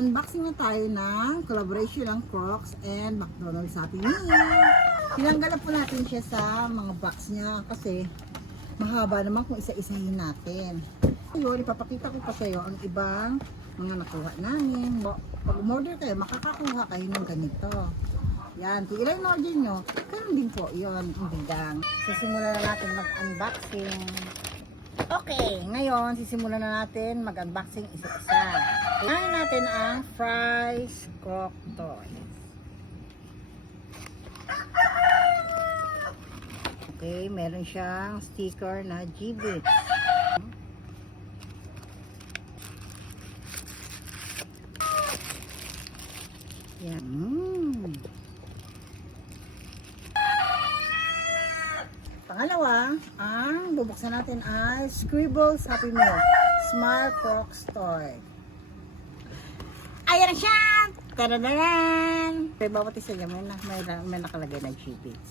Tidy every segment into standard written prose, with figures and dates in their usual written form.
mag-unboxing na tayo ng collaboration ng Crocs and McDonald's Happy Meal. Tinanggalan po natin siya sa mga box niya kasi mahaba naman kung isa-isahin natin. Ayun, ipapakita ko pa sa iyo ang ibang mga nakuha namin. Pag umorder kayo, makakakuha kayo ng ganito. Yan, kung ilan order nyo, ganun din po yun, ang bigang. Sisimulan na natin mag-unboxing. Okay, ngayon sisimulan na natin mag-unboxing isa-isa. Unahin natin ang Fries Croc Toys. Okay, meron siyang sticker na G-Bits. Yan. Pangalawa, ang bubuksan natin ay Scribbles Happy Meal Smile Crocs Toy. Ayan na siya! Tadadaran! May bawat isa niya, may nakalagay na G-Bits.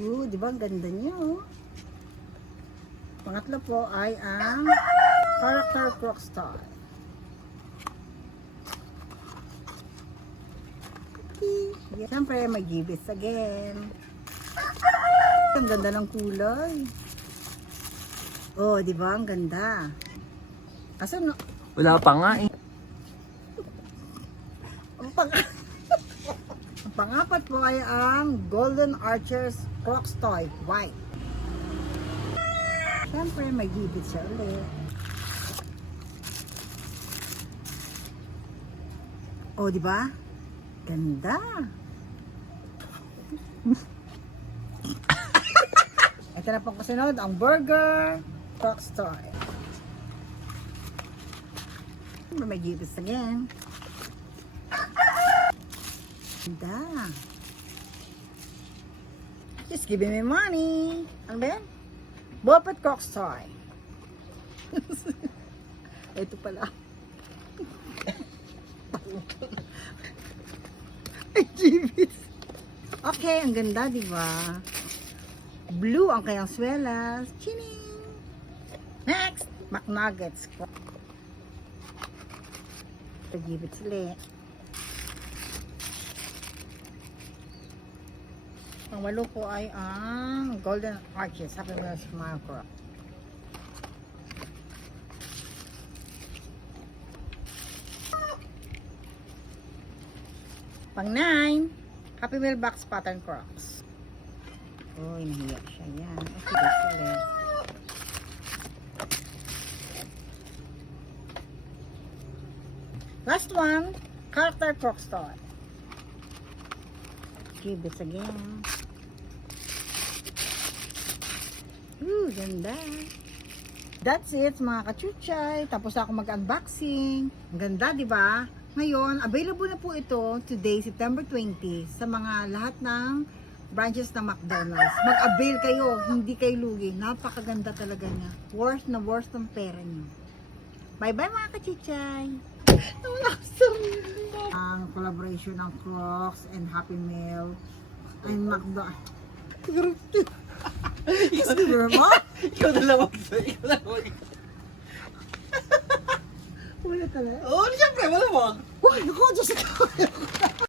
Di ba ang ganda niya, oh? Pangatlo po ay ang Character Crocs Toy. Siyempre, may G-Bits again. Ang ganda ng kulay. Oh, di ba? Ang ganda. Kaso, no? Wala pa nga eh. Ang pangapat po ay ang Golden Archers Crocs Toy White. Siyempre, may G-Bits siya ulit. Oh, di ba? Ganda. Ito na pong kasunod, ang Burger Crocs Toy. May G-Bits again. Ganda. Just giving me money. Ano ba yan? Bopet Crocs Toy. Ito pala. Ay, G-Bits. Okay, ang ganda, di ba? Blue ang kayang swelas. Chining! Next, McNuggets. Ito, G-Bits ulit. Ang walo po ay ang Golden Arches Happy Meal Smile Croc. Pang 9, Happy Meal Box Pattern Crocs. Uy, nahiya siya yan. Okay, that's ulit. Last one, Character Crocs Toy. G-Bits again. Ooh, ganda. That's it mga kachuchay. Tapos ako mag-unboxing. Ang ganda, di ba? Ngayon, available na po ito today, September 20, sa mga lahat ng branches ng McDonald's. Mag-avail kayo, hindi kayo lugi. Napakaganda talaga niya. Worth na worth ng pera niyo. Bye-bye mga kachuchay. Ang collaboration ng Crocs and Happy Meal and McDonald's. Siguro mo? Ikaw na lang ikaw na lang. Wala talaga. Oo, siyempre, malamang. Uy, naku, Diyos